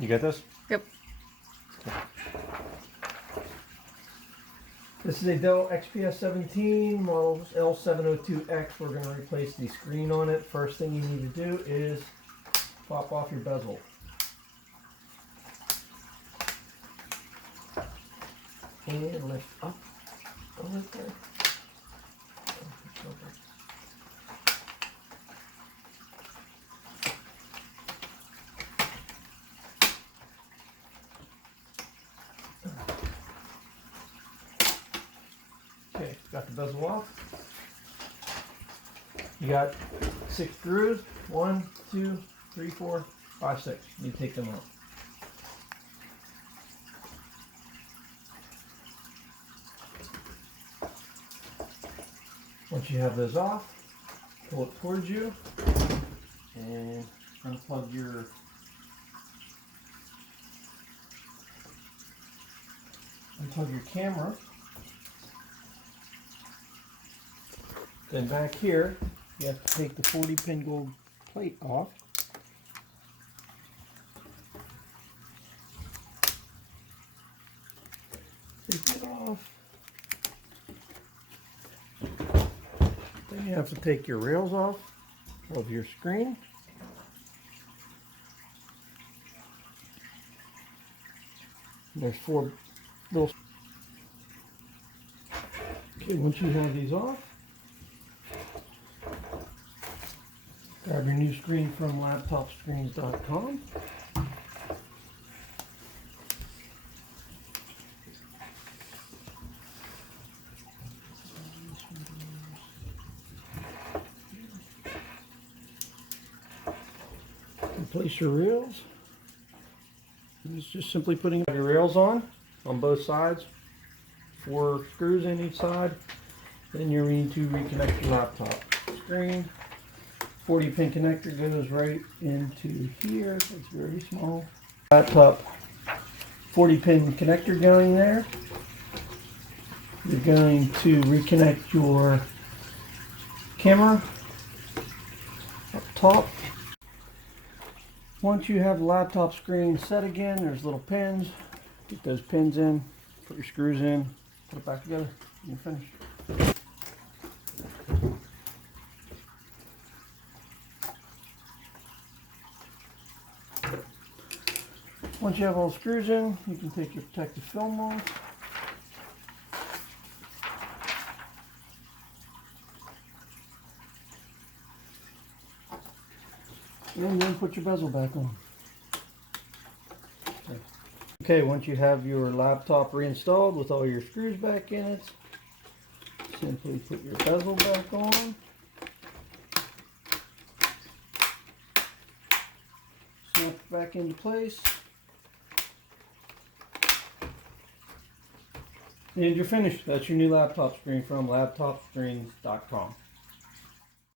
You got this? Yep. This is a Dell XPS17 model L702X. We're going to replace the screen on it. First thing you need to do is pop off your bezel. And lift up a little bit. Okay, got the bezel off. You got 6 screws. 1, 2, 3, 4, 5, 6. You take them out. Once you have those off, pull it towards you and unplug your camera. Then back here, you have to take the 40-pin gold plate off. Take it off. Then you have to take your rails off of your screen. There's 4 little. Okay, once you have these off, grab your new screen from laptopscreens.com. Place your rails. It's just simply putting your rails on both sides. 4 screws in each side. Then you need to reconnect your laptop screen. 40-pin connector goes right into here. It's very small. Laptop 40-pin connector going there. You're going to reconnect your camera up top. Once you have the laptop screen set again, there's little pins. Get those pins in, put your screws in, put it back together, and you're finished. Once you have all the screws in, you can take your protective film off. And then put your bezel back on. Okay, once you have your laptop reinstalled with all your screws back in it, simply put your bezel back on. Snap it back into place. And you're finished. That's your new laptop screen from laptopscreens.com.